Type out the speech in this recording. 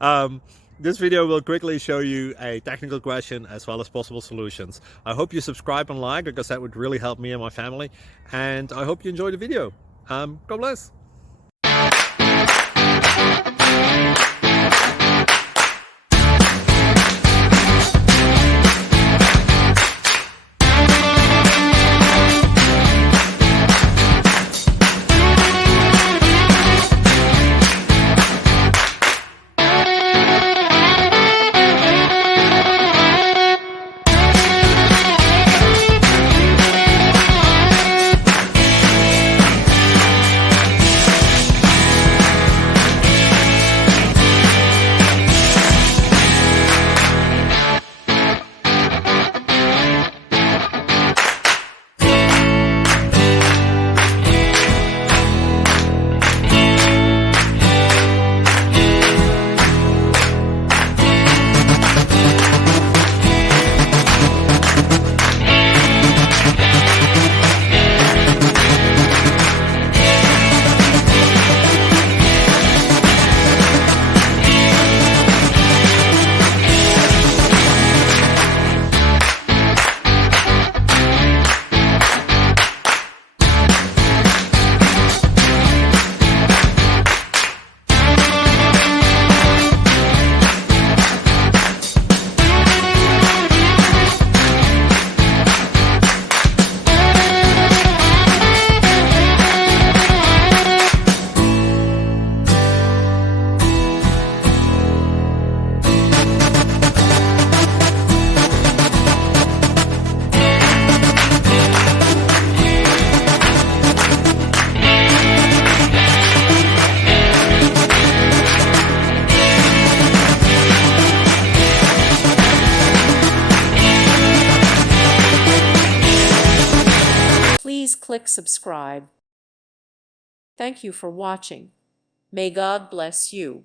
um, this video will quickly show you a technical question as well as possible solutions. I hope you subscribe and like, because that would really help me and my family. And I hope you enjoy the video. God bless. Please click subscribe. Thank you for watching. May God bless you.